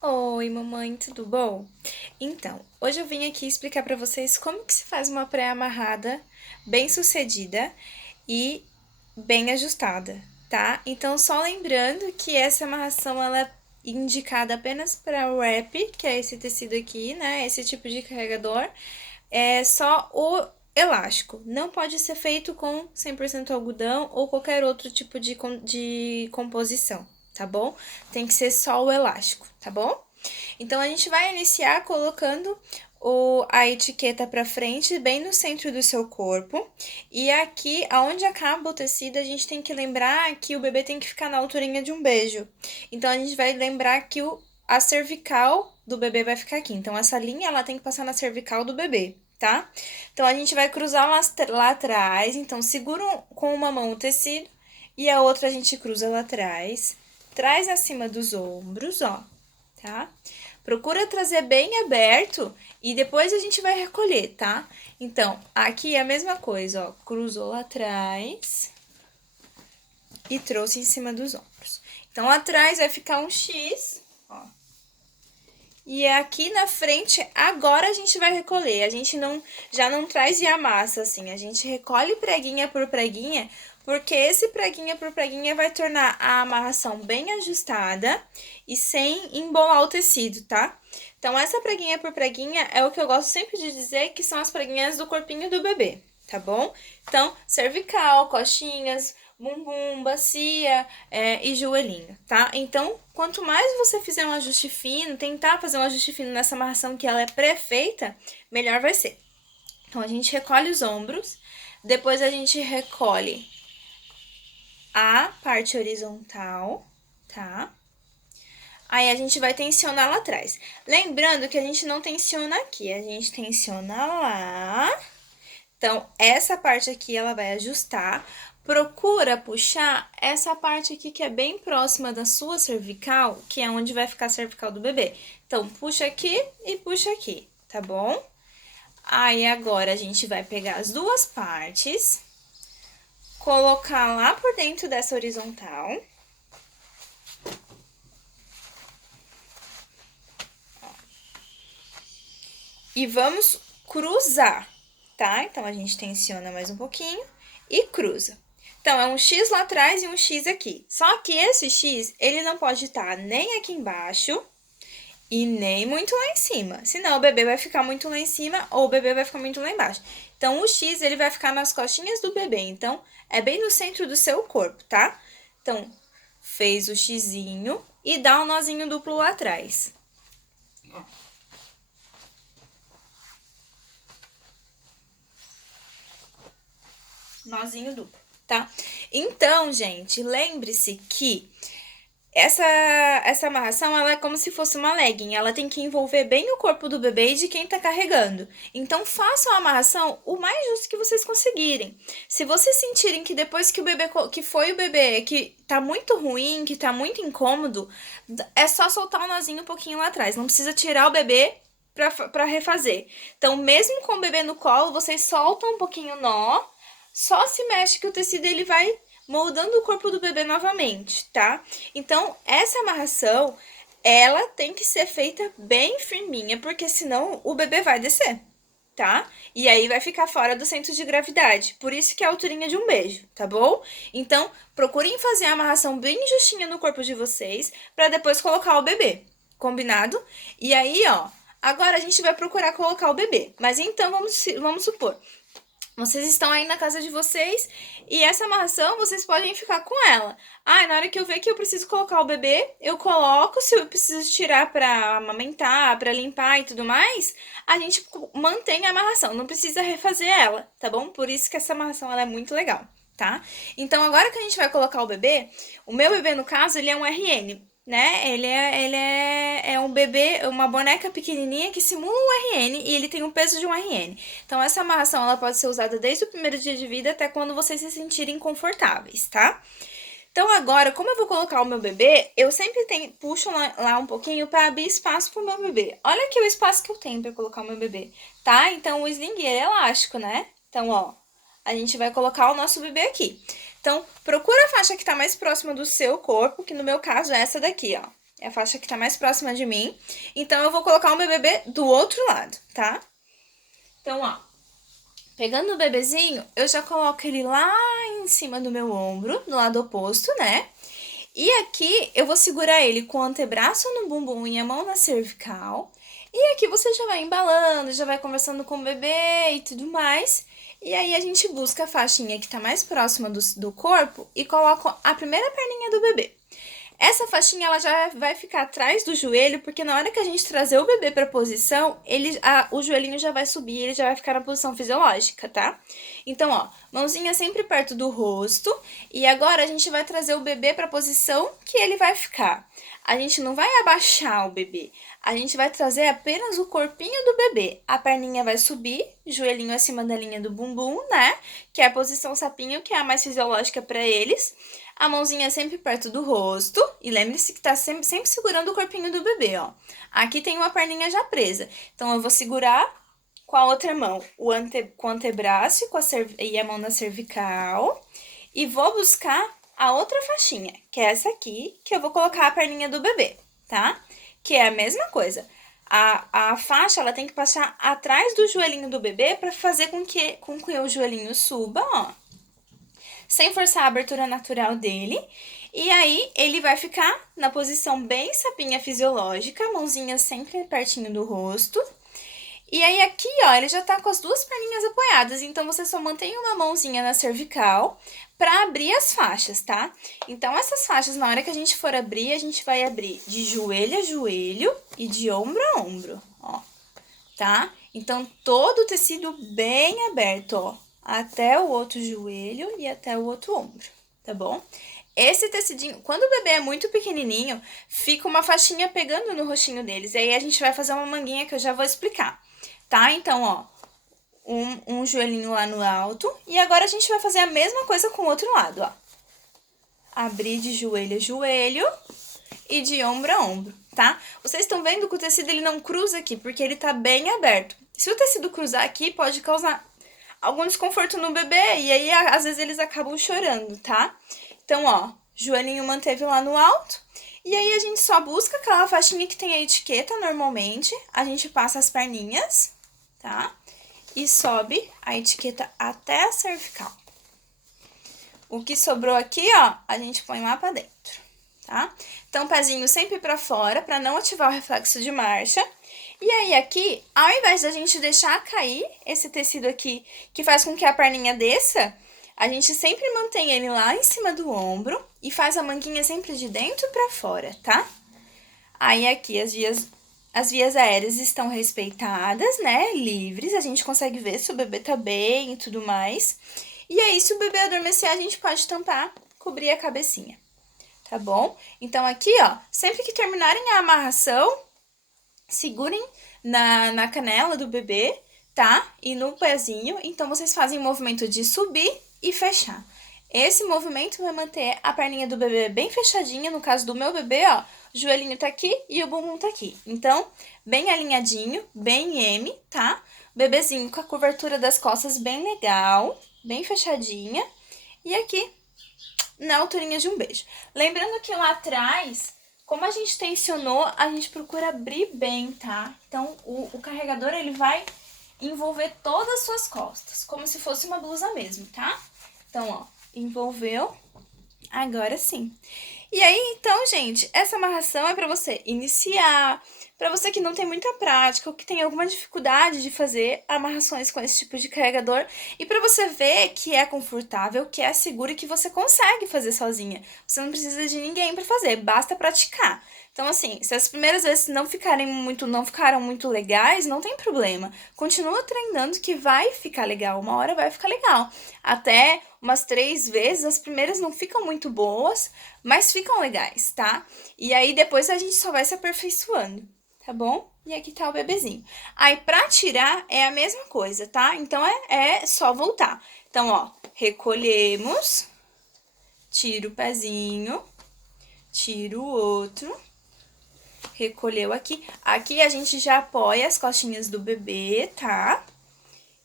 Oi, mamãe, tudo bom? Então, hoje eu vim aqui explicar para vocês como que se faz uma pré-amarrada bem-sucedida e bem ajustada, tá? Então, só lembrando que essa amarração ela é indicada apenas para wrap, que é esse tecido aqui, né? Esse tipo de carregador. É só o elástico. Não pode ser feito com 100% algodão ou qualquer outro tipo de composição, tá bom? Tem que ser só o elástico, tá bom? Então, a gente vai iniciar colocando a etiqueta para frente, bem no centro do seu corpo. E aqui, aonde acaba o tecido, a gente tem que lembrar que o bebê tem que ficar na alturinha de um beijo. Então, a gente vai lembrar que a cervical do bebê vai ficar aqui. Então, essa linha, ela tem que passar na cervical do bebê, tá? Então, a gente vai cruzar lá atrás. Então, segura com uma mão o tecido e a outra a gente cruza lá atrás. Traz acima dos ombros, ó, tá? Procura trazer bem aberto e depois a gente vai recolher, tá? Então, aqui é a mesma coisa, ó. Cruzou lá atrás e trouxe em cima dos ombros. Então, lá atrás vai ficar um X, ó. E aqui na frente, agora a gente vai recolher. A gente já não traz de amassa, assim. A gente recolhe preguinha por preguinha, porque esse preguinha por preguinha vai tornar a amarração bem ajustada e sem embolar o tecido, tá? Então, essa preguinha por preguinha é o que eu gosto sempre de dizer que são as preguinhas do corpinho do bebê, tá bom? Então, cervical, coxinhas, bumbum, bacia e joelhinho, tá? Então, quanto mais você fizer um ajuste fino, tentar fazer um ajuste fino nessa amarração que ela é pré-feita, melhor vai ser. Então, a gente recolhe os ombros, depois a gente recolhe a parte horizontal, tá? Aí a gente vai tensionar lá atrás. Lembrando que a gente não tensiona aqui, a gente tensiona lá. Então, essa parte aqui ela vai ajustar. Procura puxar essa parte aqui que é bem próxima da sua cervical, que é onde vai ficar a cervical do bebê. Então, puxa aqui e puxa aqui, tá bom? Aí, agora, a gente vai pegar as duas partes, colocar lá por dentro dessa horizontal. E vamos cruzar, tá? Então, a gente tensiona mais um pouquinho e cruza. Então, é um X lá atrás e um X aqui. Só que esse X, ele não pode estar nem aqui embaixo e nem muito lá em cima. Senão, o bebê vai ficar muito lá em cima ou o bebê vai ficar muito lá embaixo. Então, o X, ele vai ficar nas costinhas do bebê. Então, é bem no centro do seu corpo, tá? Então, fez o xizinho e dá um nozinho duplo lá atrás. Nozinho duplo, tá? Então, gente, lembre-se que essa amarração, ela é como se fosse uma legging. Ela tem que envolver bem o corpo do bebê e de quem tá carregando. Então, façam a amarração o mais justo que vocês conseguirem. Se vocês sentirem que depois que que foi o bebê, que tá muito ruim, que tá muito incômodo, é só soltar o nozinho um pouquinho lá atrás. Não precisa tirar o bebê pra refazer. Então, mesmo com o bebê no colo, vocês soltam um pouquinho o nó, só se mexe que o tecido ele vai moldando o corpo do bebê novamente, tá? Então, essa amarração, ela tem que ser feita bem firminha, porque senão o bebê vai descer, tá? E aí vai ficar fora do centro de gravidade. Por isso que é a alturinha de um beijo, tá bom? Então, procurem fazer a amarração bem justinha no corpo de vocês, para depois colocar o bebê, combinado? E aí, ó, agora a gente vai procurar colocar o bebê. Mas então, vamos supor, vocês estão aí na casa de vocês e essa amarração vocês podem ficar com ela. Ah, na hora que eu ver que eu preciso colocar o bebê, eu coloco. Se eu preciso tirar pra amamentar, pra limpar e tudo mais, a gente mantém a amarração. Não precisa refazer ela, tá bom? Por isso que essa amarração ela é muito legal, tá? Então agora que a gente vai colocar o bebê, o meu bebê no caso ele é um RN, né? Ele é um bebê, uma boneca pequenininha que simula um RN e ele tem o peso de um RN. Então, essa amarração ela pode ser usada desde o primeiro dia de vida até quando vocês se sentirem confortáveis, tá? Então, agora, como eu vou colocar o meu bebê, eu sempre puxo lá um pouquinho para abrir espaço pro meu bebê. Olha aqui o espaço que eu tenho para colocar o meu bebê, tá? Então, o sling é elástico, né? Então, ó, a gente vai colocar o nosso bebê aqui. Então, procura a faixa que tá mais próxima do seu corpo, que no meu caso é essa daqui, ó. É a faixa que tá mais próxima de mim. Então, eu vou colocar o meu bebê do outro lado, tá? Então, ó, pegando o bebezinho, eu já coloco ele lá em cima do meu ombro, do lado oposto, né? E aqui eu vou segurar ele com o antebraço no bumbum e a mão na cervical. E aqui você já vai embalando, já vai conversando com o bebê e tudo mais. E aí a gente busca a faixinha que tá mais próxima do corpo e coloca a primeira perninha do bebê. Essa faixinha ela já vai ficar atrás do joelho, porque na hora que a gente trazer o bebê para posição, o joelhinho já vai subir, ele já vai ficar na posição fisiológica, tá? Então, ó, mãozinha sempre perto do rosto, e agora a gente vai trazer o bebê para a posição que ele vai ficar. A gente não vai abaixar o bebê, a gente vai trazer apenas o corpinho do bebê. A perninha vai subir, joelhinho acima da linha do bumbum, né? Que é a posição sapinho, que é a mais fisiológica para eles. A mãozinha sempre perto do rosto. E lembre-se que tá sempre segurando o corpinho do bebê, ó. Aqui tem uma perninha já presa. Então, eu vou segurar com a outra mão com o antebraço e a mão na cervical. E vou buscar a outra faixinha, que é essa aqui, que eu vou colocar a perninha do bebê, tá? Que é a mesma coisa. A faixa, ela tem que passar atrás do joelhinho do bebê para fazer com que o joelhinho suba, ó, sem forçar a abertura natural dele. E aí, ele vai ficar na posição bem sapinha fisiológica, mãozinha sempre pertinho do rosto. E aí, aqui, ó, ele já tá com as duas perninhas apoiadas, então você só mantém uma mãozinha na cervical pra abrir as faixas, tá? Então, essas faixas, na hora que a gente for abrir, a gente vai abrir de joelho a joelho e de ombro a ombro, ó, tá? Então, todo o tecido bem aberto, ó, até o outro joelho e até o outro ombro, tá bom? Esse tecidinho, quando o bebê é muito pequenininho, fica uma faixinha pegando no rostinho deles. E aí a gente vai fazer uma manguinha que eu já vou explicar, tá? Então, ó, um joelhinho lá no alto. E agora a gente vai fazer a mesma coisa com o outro lado, ó. Abrir de joelho a joelho e de ombro a ombro, tá? Vocês estão vendo que o tecido ele não cruza aqui, porque ele tá bem aberto. Se o tecido cruzar aqui, pode causar algum desconforto no bebê, e aí às vezes eles acabam chorando, tá? Então, ó, joelhinho manteve lá no alto, e aí a gente só busca aquela faixinha que tem a etiqueta normalmente, a gente passa as perninhas, tá? E sobe a etiqueta até a cervical. O que sobrou aqui, ó, a gente põe lá pra dentro, tá? Então, pezinho sempre pra fora, pra não ativar o reflexo de marcha. E aí, aqui, ao invés da gente deixar cair esse tecido aqui, que faz com que a perninha desça, a gente sempre mantém ele lá em cima do ombro e faz a manguinha sempre de dentro pra fora, tá? Aí, aqui, as vias aéreas estão respeitadas, né? Livres, a gente consegue ver se o bebê tá bem e tudo mais. E aí, se o bebê adormecer, a gente pode tampar, cobrir a cabecinha, tá bom? Então, aqui, ó, sempre que terminarem a amarração, segurem na canela do bebê, tá? E no pezinho. Então, vocês fazem o movimento de subir e fechar. Esse movimento vai manter a perninha do bebê bem fechadinha. No caso do meu bebê, ó, o joelhinho tá aqui e o bumbum tá aqui. Então, bem alinhadinho, bem M, tá? Bebezinho com a curvatura das costas bem legal, bem fechadinha. E aqui, na alturinha de um beijo. Lembrando que lá atrás, como a gente tensionou, a gente procura abrir bem, tá? Então, o carregador, ele vai envolver todas as suas costas, como se fosse uma blusa mesmo, tá? Então, ó, envolveu, agora sim. E aí, então, gente, essa amarração é pra você iniciar, pra você que não tem muita prática ou que tem alguma dificuldade de fazer amarrações com esse tipo de carregador e pra você ver que é confortável, que é seguro e que você consegue fazer sozinha. Você não precisa de ninguém pra fazer, basta praticar. Então, assim, se as primeiras vezes não ficaram muito legais, não tem problema. Continua treinando que vai ficar legal, uma hora vai ficar legal. Até umas 3 vezes, as primeiras não ficam muito boas, mas ficam legais, tá? E aí depois a gente só vai se aperfeiçoando, tá bom? E aqui tá o bebezinho. Aí pra tirar é a mesma coisa, tá? Então é só voltar. Então, ó, recolhemos, tira o pezinho, tira o outro, recolheu aqui. Aqui a gente já apoia as costinhas do bebê, tá?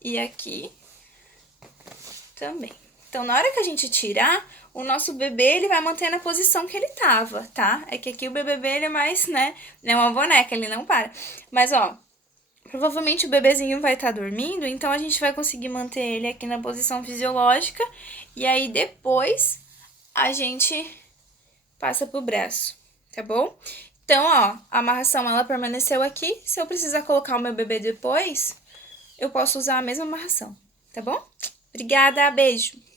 E aqui também, Então, na hora que a gente tirar, o nosso bebê, ele vai manter na posição que ele tava, tá? É que aqui o bebê, ele é mais, né, é uma boneca, ele não para. Mas, ó, provavelmente o bebezinho vai estar dormindo, então a gente vai conseguir manter ele aqui na posição fisiológica. E aí, depois, a gente passa pro braço, tá bom? Então, ó, a amarração, ela permaneceu aqui. Se eu precisar colocar o meu bebê depois, eu posso usar a mesma amarração, tá bom? Obrigada, beijo!